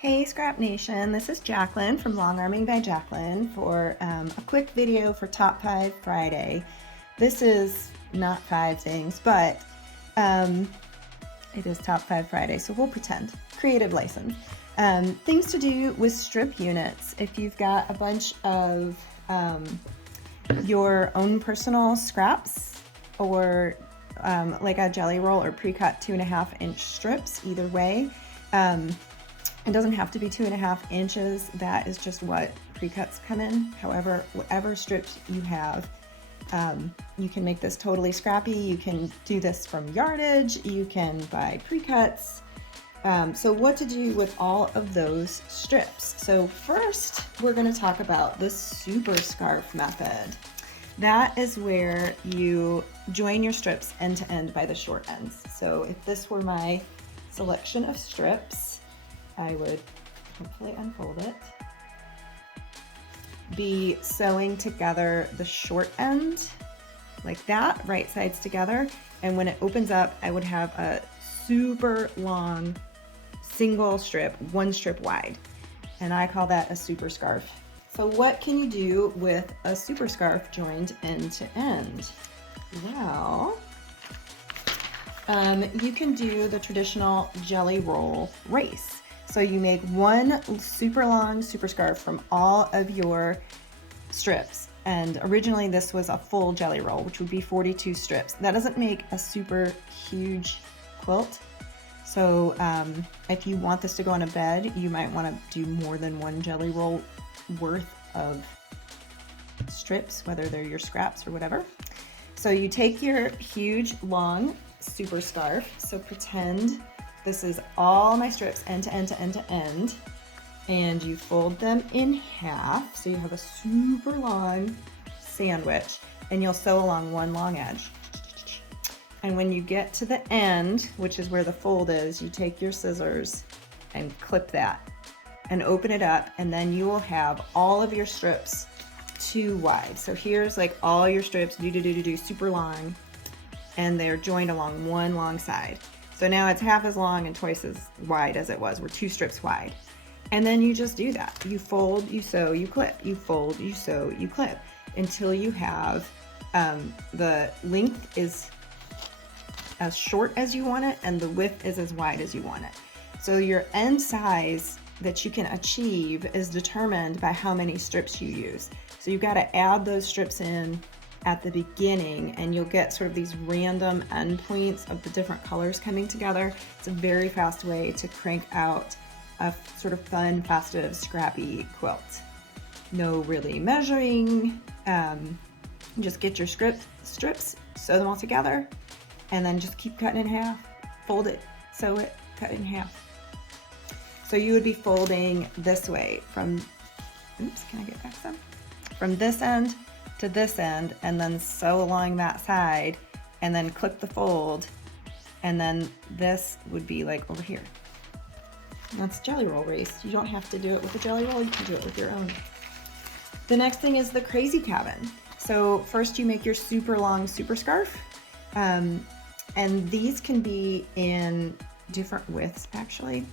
Hey ScrapNation, this is Jacqueline from Long Arming by Jacqueline for a quick video for Top 5 Friday. This is not 5 things, but it is Top 5 Friday, so we'll pretend. Creative license. Things to do with strip units. If you've got a bunch of your own personal scraps or like a jelly roll or pre-cut 2.5-inch strips, either way. It doesn't have to be 2.5 inches. That is just what pre-cuts come in. However, whatever strips you have, you can make this totally scrappy. You can do this from yardage. You can buy pre-cuts. So what to do with all of those strips? So first, we're going to talk about the super scarf method. That is where you join your strips end to end by the short ends. So if this were my selection of strips, I would hopefully unfold it, be sewing together the short end like that, right sides together, and when it opens up, I would have a super long single strip, 1 strip wide, and I call that a super scarf. So what can you do with a super scarf joined end to end? Well, you can do the traditional jelly roll race. So you make 1 super long super scarf from all of your strips. And originally this was a full jelly roll, which would be 42 strips. That doesn't make a super huge quilt. So if you want this to go on a bed, you might want to do more than 1 jelly roll worth of strips, whether they're your scraps or whatever. So you take your huge long super scarf. So pretend this is all my strips end to end to end to end, and you fold them in half so you have a super long sandwich, and you'll sew along 1 long edge. And when you get to the end, which is where the fold is, you take your scissors and clip that and open it up, and then you will have all of your strips too wide. So here's like all your strips super long, and they're joined along 1 long side. So now it's half as long and twice as wide as it was. We're 2 strips wide. And then you just do that. You fold, you sew, you clip. You fold, you sew, you clip, until you have the length is as short as you want it and the width is as wide as you want it. So your end size that you can achieve is determined by how many strips you use. So you've got to add those strips in at the beginning, and you'll get sort of these random endpoints of the different colors coming together. It's a very fast way to crank out a sort of fun, festive, scrappy quilt. No really measuring, just get your strips, sew them all together, and then just keep cutting in half, fold it, sew it, cut it in half. So you would be folding this way from, oops, can I get back some? From this end to this end, and then sew along that side, and then clip the fold, and then this would be like over here. That's jelly roll race. You don't have to do it with a jelly roll, you can do it with your own. The next thing is the crazy cabin. So first you make your super long super scarf, and these can be in different widths actually,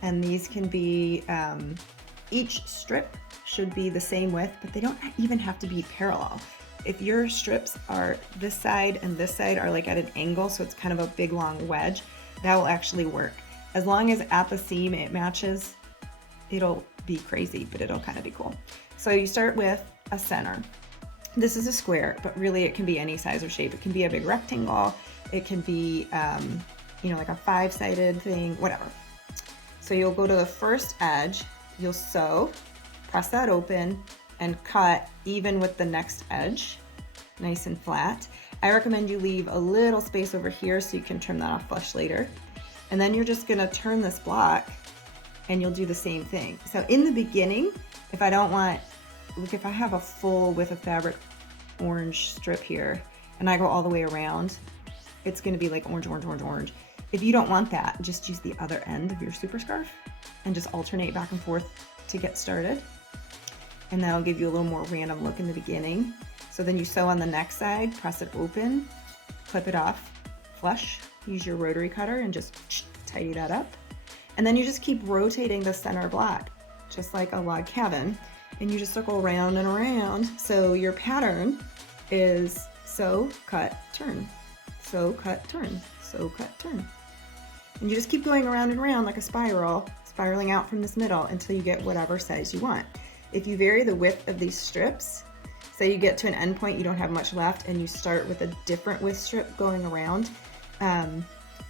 and these can be, each strip should be the same width, but they don't even have to be parallel. If your strips are this side and this side are like at an angle, so it's kind of a big long wedge, that will actually work. As long as at the seam it matches, it'll be crazy, but it'll kind of be cool. So you start with a center. This is a square, but really it can be any size or shape. It can be a big rectangle. It can be, like a 5-sided thing, whatever. So you'll go to the first edge, you'll sew, press that open, and cut even with the next edge, nice and flat. I recommend you leave a little space over here so you can trim that off flush later. And then you're just gonna turn this block and you'll do the same thing. So in the beginning, if I don't want, look, if I have a full width of fabric orange strip here and I go all the way around, it's gonna be like orange, orange, orange, orange. If you don't want that, just use the other end of your super scarf and just alternate back and forth to get started. And that'll give you a little more random look in the beginning. So then you sew on the next side, press it open, clip it off flush, use your rotary cutter and just tidy that up. And then you just keep rotating the center block, just like a log cabin, and you just circle around and around. So your pattern is sew, cut, turn, sew, cut, turn, sew, cut, turn. And you just keep going around and around like a spiral, spiraling out from this middle until you get whatever size you want. If you vary the width of these strips, say you get to an end point, you don't have much left, and you start with a different width strip going around,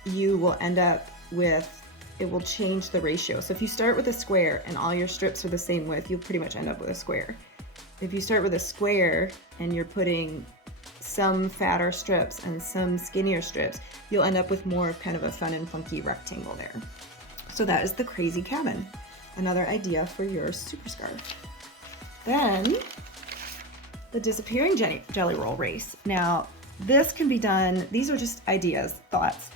you will end up with, it will change the ratio. So if you start with a square and all your strips are the same width, you'll pretty much end up with a square. If you start with a square and you're putting some fatter strips and some skinnier strips, you'll end up with more of kind of a fun and funky rectangle there. So that is the crazy cabin. Another idea for your super scarf. Then the disappearing jelly roll race. Now this can be done, these are just ideas, thoughts.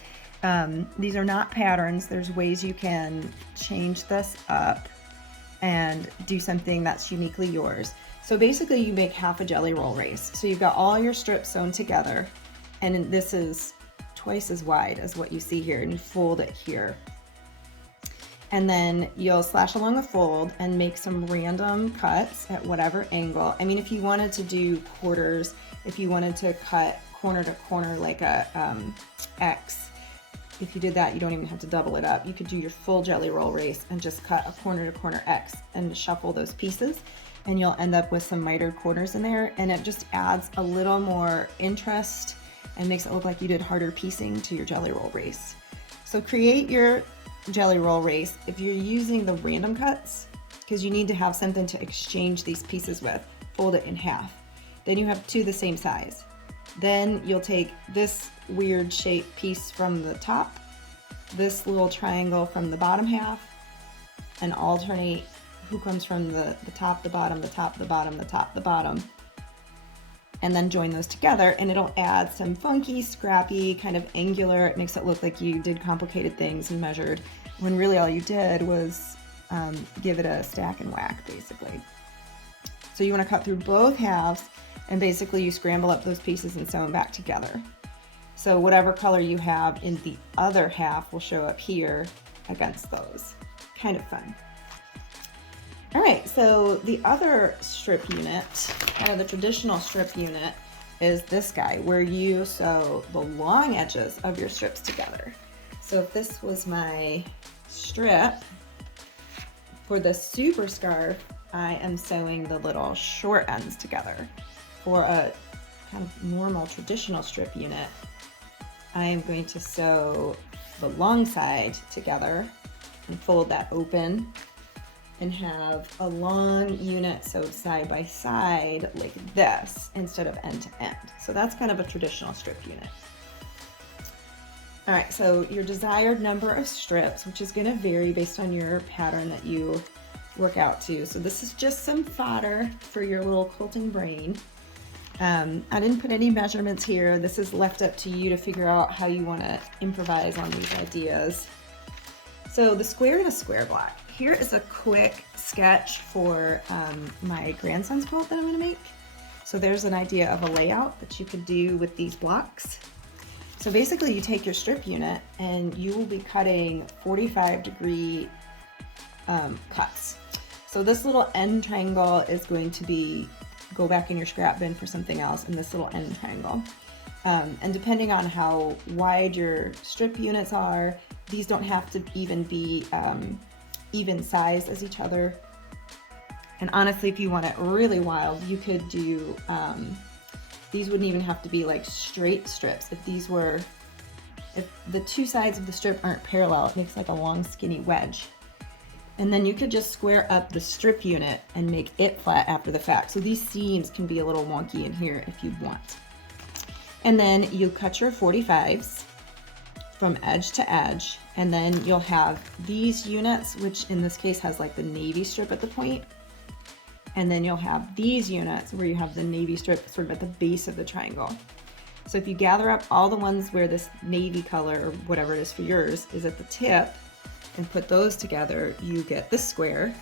These are not patterns. There's ways you can change this up and do something that's uniquely yours. So basically you make half a jelly roll race. So you've got all your strips sewn together, and this is twice as wide as what you see here, and you fold it here. And then you'll slash along the fold and make some random cuts at whatever angle. I mean, if you wanted to do quarters, if you wanted to cut corner to corner like a X, if you did that, you don't even have to double it up. You could do your full jelly roll race and just cut a corner to corner X and shuffle those pieces, and you'll end up with some mitered corners in there, and it just adds a little more interest and makes it look like you did harder piecing to your jelly roll race. So create your jelly roll race. If you're using the random cuts, because you need to have something to exchange these pieces with, fold it in half. Then you have two the same size. Then you'll take this weird shaped piece from the top, this little triangle from the bottom half, and alternate who comes from the top, the bottom, the top, the bottom, the top, the bottom, and then join those together, and it'll add some funky, scrappy, kind of angular. It makes it look like you did complicated things and measured, when really all you did was give it a stack and whack, basically. So you want to cut through both halves, and basically you scramble up those pieces and sew them back together. So whatever color you have in the other half will show up here against those. Kind of fun. All right, so the other strip unit, kind of the traditional strip unit, is this guy, where you sew the long edges of your strips together. So if this was my strip, for the super scarf, I am sewing the little short ends together. For a kind of normal traditional strip unit, I am going to sew the long side together and fold that open and have a long unit sewed side by side like this instead of end to end. So that's kind of a traditional strip unit. All right, so your desired number of strips, which is gonna vary based on your pattern that you work out to. So this is just some fodder for your little quilting brain. I didn't put any measurements here. This is left up to you to figure out how you wanna improvise on these ideas. So the square and a square block. Here is a quick sketch for my grandson's quilt that I'm gonna make. So there's an idea of a layout that you could do with these blocks. So basically you take your strip unit and you will be cutting 45-degree cuts. So this little end triangle is going to go back in your scrap bin for something else, in this little end triangle. And depending on how wide your strip units are, these don't have to even be even size as each other. And honestly, if you want it really wild, you could do, these wouldn't even have to be like straight strips. If the two sides of the strip aren't parallel, it makes like a long skinny wedge. And then you could just square up the strip unit and make it flat after the fact. So these seams can be a little wonky in here if you want. And then you cut your 45s from edge to edge, and then you'll have these units, which in this case has like the navy strip at the point, and then you'll have these units where you have the navy strip sort of at the base of the triangle. So if you gather up all the ones where this navy color, or whatever it is for yours, is at the tip, and put those together, you get this square.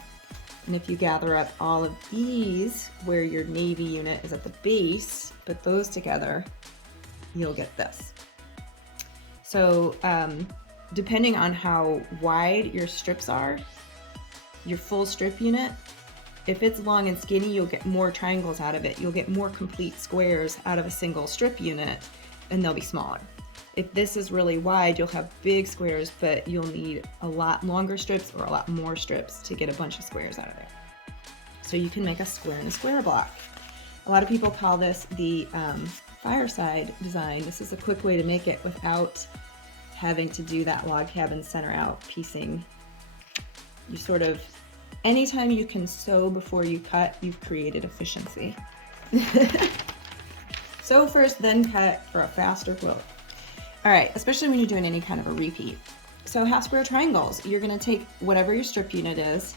And if you gather up all of these where your navy unit is at the base, put those together, you'll get this. So depending on how wide your strips are, your full strip unit, if it's long and skinny, you'll get more triangles out of it. You'll get more complete squares out of a single strip unit, and they'll be smaller. If this is really wide, you'll have big squares, but you'll need a lot longer strips or a lot more strips to get a bunch of squares out of it. So you can make a square and a square block. A lot of people call this the Fireside Design. This is a quick way to make it without having to do that log cabin center out piecing. You sort of, anytime you can sew before you cut, you've created efficiency. Sew first, then cut for a faster quilt. All right, especially when you're doing any kind of a repeat. So half square triangles, you're gonna take whatever your strip unit is,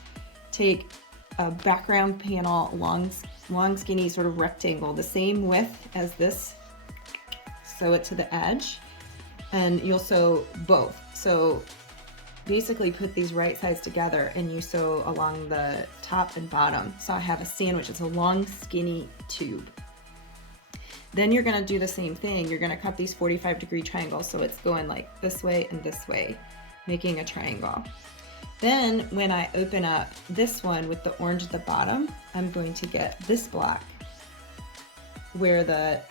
take a background panel, long skinny sort of rectangle, the same width as this, sew it to the edge, and you'll sew both. So basically put these right sides together and you sew along the top and bottom. So I have a sandwich, it's a long skinny tube. Then you're gonna do the same thing. You're gonna cut these 45-degree triangles so it's going like this way and this way, making a triangle. Then when I open up this one with the orange at the bottom, I'm going to get this block where the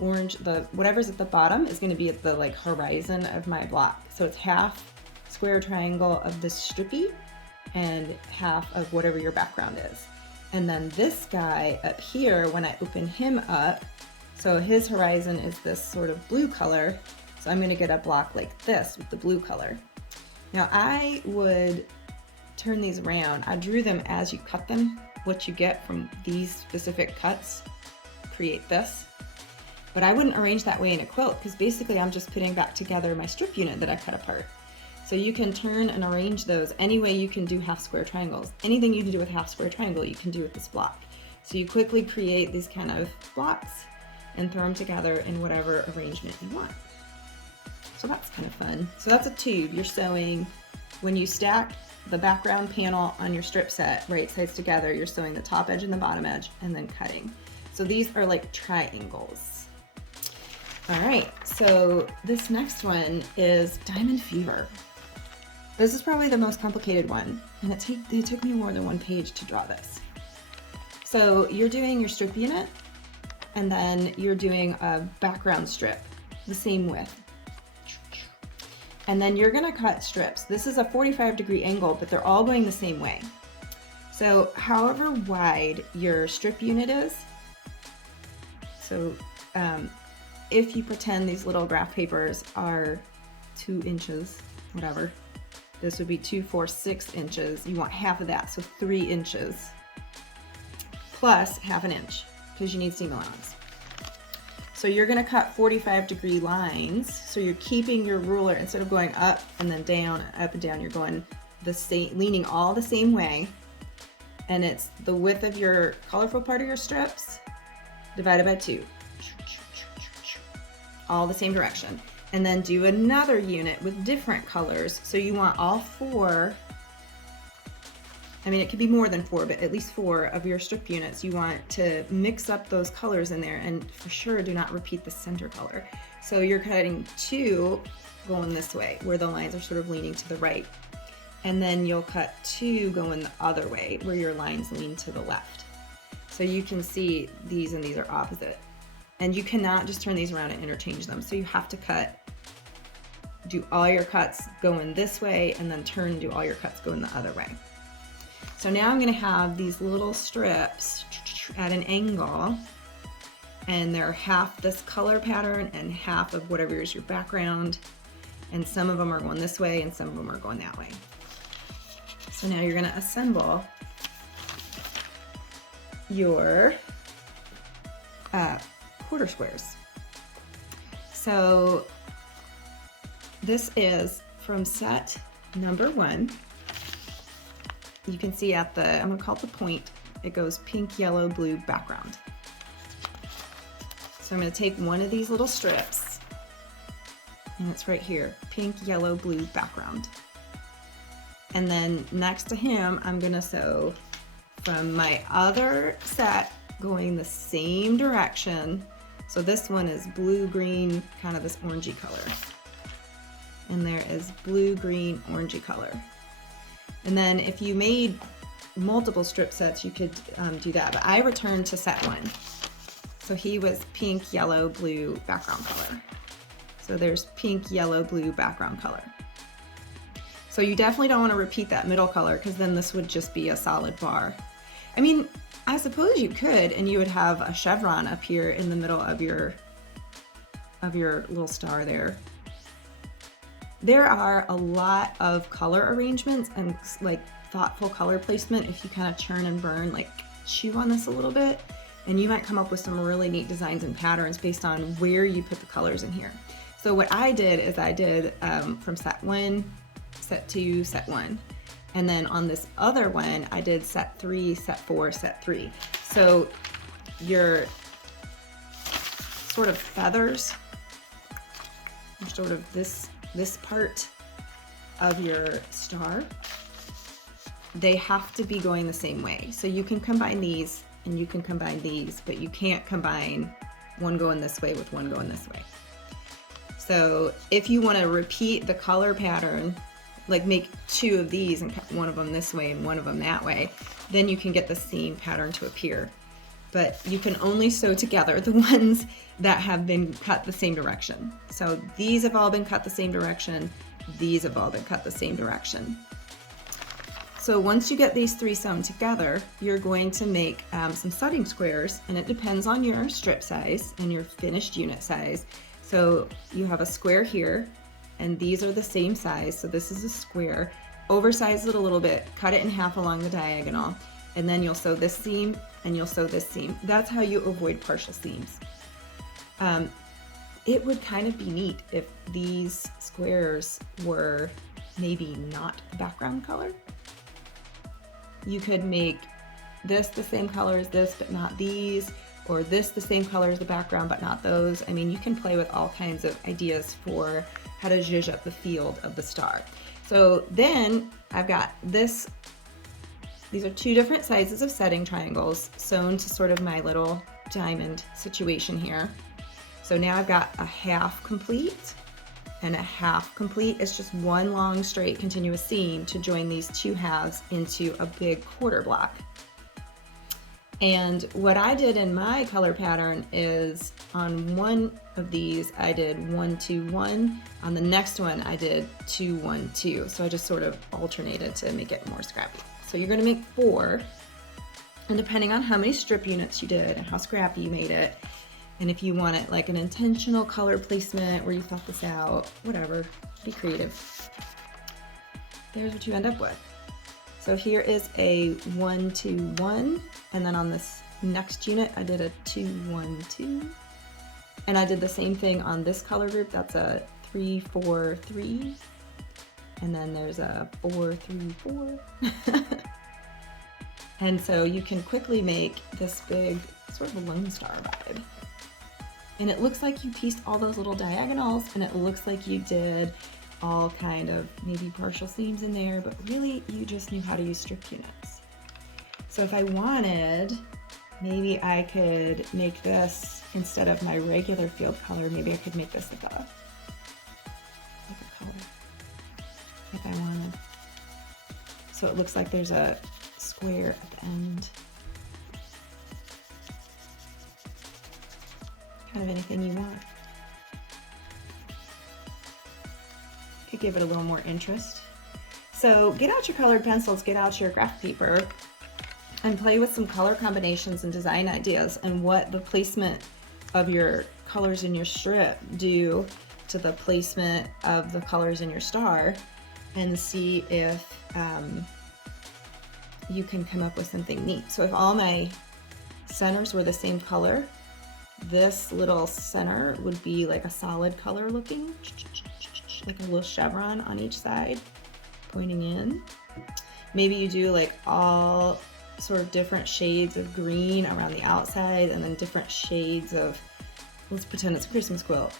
orange, whatever's at the bottom is gonna be at the like horizon of my block. So it's half square triangle of this strippy and half of whatever your background is. And then this guy up here, when I open him up, so his horizon is this sort of blue color. So I'm gonna get a block like this with the blue color. Now I would turn these around. I drew them as you cut them. What you get from these specific cuts, create this. But I wouldn't arrange that way in a quilt because basically I'm just putting back together my strip unit that I cut apart. So you can turn and arrange those any way you can do half square triangles. Anything you can do with half square triangle, you can do with this block. So you quickly create these kind of blocks and throw them together in whatever arrangement you want. So that's kind of fun. So that's a tube. You're sewing, when you stack the background panel on your strip set, right sides together, you're sewing the top edge and the bottom edge and then cutting. So these are like triangles. All right, so this next one is Diamond Fever. This is probably the most complicated one, and it took me more than one page to draw this. So you're doing your strip unit, and then you're doing a background strip, the same width. And then you're gonna cut strips. This is a 45-degree angle, but they're all going the same way. So however wide your strip unit is, so if you pretend these little graph papers are 2 inches, whatever, this would be 2, 4, 6 inches. You want half of that, so 3 inches plus half an inch because you need seam allowance. So you're gonna cut 45-degree lines. So you're keeping your ruler, instead of going up and then down, up and down, you're going the same, leaning all the same way. And it's the width of your colorful part of your strips divided by 2. All the same direction. And then do another unit with different colors. So you want all 4, I mean, it could be more than 4, but at least 4 of your strip units. You want to mix up those colors in there, and for sure do not repeat the center color. So you're cutting 2 going this way, where the lines are sort of leaning to the right. And then you'll cut 2 going the other way, where your lines lean to the left. So you can see these and these are opposite. And you cannot just turn these around and interchange them. So you have to do all your cuts going this way, and then turn and do all your cuts going the other way. So now I'm gonna have these little strips at an angle, and they're half this color pattern and half of whatever is your background. And some of them are going this way and some of them are going that way. So now you're gonna assemble your quarter squares. So this is from set number 1. You can see at the, I'm gonna call it the point, it goes pink, yellow, blue background. So I'm gonna take one of these little strips, and it's right here, pink, yellow, blue background. And then next to him, I'm gonna sew from my other set going the same direction. So this one is blue, green, kind of this orangey color. and there is blue, green, orangey color. And then if you made multiple strip sets, you could do that, but I returned to set 1. So he was pink, yellow, blue background color. So there's pink, yellow, blue background color. So you definitely don't want to repeat that middle color, because then this would just be a solid bar. I mean, I suppose you could, and you would have a chevron up here in the middle of your little star there. There are a lot of color arrangements and like thoughtful color placement if you kind of churn and burn, like chew on this a little bit, and you might come up with some really neat designs and patterns based on where you put the colors in here. So what I did is I did from set 1, set 2, set 1. And then on this other one, I did set 3, set 4, set 3. So your sort of feathers, or sort of this part of your star, they have to be going the same way. So you can combine these and you can combine these, but you can't combine one going this way with one going this way. So if you want to repeat the color pattern, like make 2 of these and cut one of them this way and one of them that way, then you can get the same pattern to appear. But you can only sew together the ones that have been cut the same direction. So these have all been cut the same direction. These have all been cut the same direction. So once you get these 3 sewn together, you're going to make some studding squares, and it depends on your strip size and your finished unit size. So you have a square here, and these are the same size. So this is a square. Oversize it a little bit, cut it in half along the diagonal, and then you'll sew this seam and you'll sew this seam. That's how you avoid partial seams. It would kind of be neat if these squares were maybe not the background color. You could make this the same color as this, but not these, or this the same color as the background, but not those. I mean, you can play with all kinds of ideas for how to zhuzh up the field of the star. So then I've got this, these are 2 different sizes of setting triangles sewn to sort of my little diamond situation here. So now I've got a half complete and a half complete. It's just one long straight continuous seam to join these 2 halves into a big quarter block. And what I did in my color pattern is on one of these I did 1 2 1, on the next one I did 2 1 2. So I just sort of alternated to make it more scrappy. So you're going to make 4, and depending on how many strip units you did and how scrappy you made it, and if you want it like an intentional color placement where you thought this out, whatever, be creative. There's what you end up with. So here is a 1 2 1, and then on this next unit I did a 2 1 2, and I did the same thing on this color group. That's a 3 4 3, and then there's a 4 3 4. And so you can quickly make this big sort of a Lone Star vibe. And it looks like you pieced all those little diagonals, and it looks like you did all kind of maybe partial seams in there, but really you just knew how to use strip units. So if I wanted, maybe I could make this, instead of my regular field color, maybe I could make this like a color if I wanted. So it looks like there's a square at the end. Kind of anything you want. Could give it a little more interest. So get out your colored pencils, get out your graph paper, and play with some color combinations and design ideas and what the placement of your colors in your strip do to the placement of the colors in your star, and see if you can come up with something neat. So if all my centers were the same color, this little center would be like a solid color looking, like a little chevron on each side pointing in. Maybe you do like all sort of different shades of green around the outside, and then different shades of, let's pretend it's a Christmas quilt,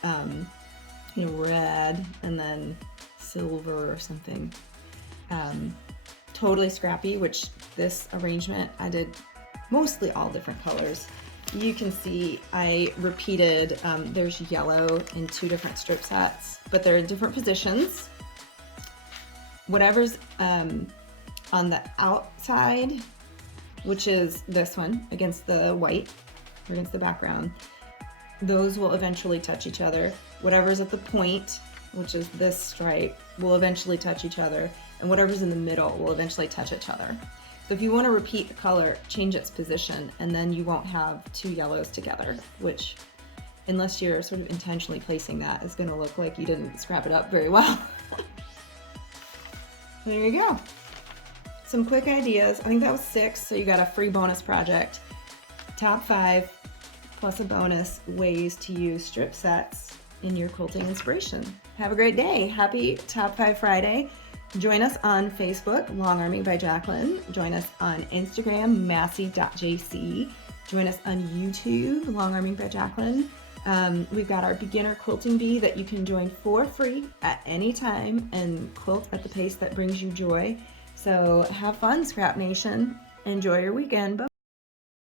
you know, red and then silver or something. Totally scrappy, which this arrangement I did mostly all different colors. you can see I repeated, there's yellow in 2 different strip sets, but they're in different positions. Whatever's on the outside, which is this one against the white, or against the background, those will eventually touch each other. Whatever's at the point, which is this stripe, will eventually touch each other, and whatever's in the middle will eventually touch each other. So if you want to repeat the color, change its position, and then you won't have 2 yellows together, which, unless you're sort of intentionally placing that, is going to look like you didn't scrap it up very well. There you go. Some quick ideas. I think that was 6, so you got a free bonus project. Top 5 plus a bonus ways to use strip sets in your quilting inspiration. Have a great day. Happy Top 5 Friday. Join us on Facebook, Long Arming by Jacqueline. Join us on Instagram, massey.jc. Join us on YouTube, Long Arming by Jacqueline. We've got our beginner quilting bee that you can join for free at any time and quilt at the pace that brings you joy. So have fun, Scrap Nation. Enjoy your weekend. Bye.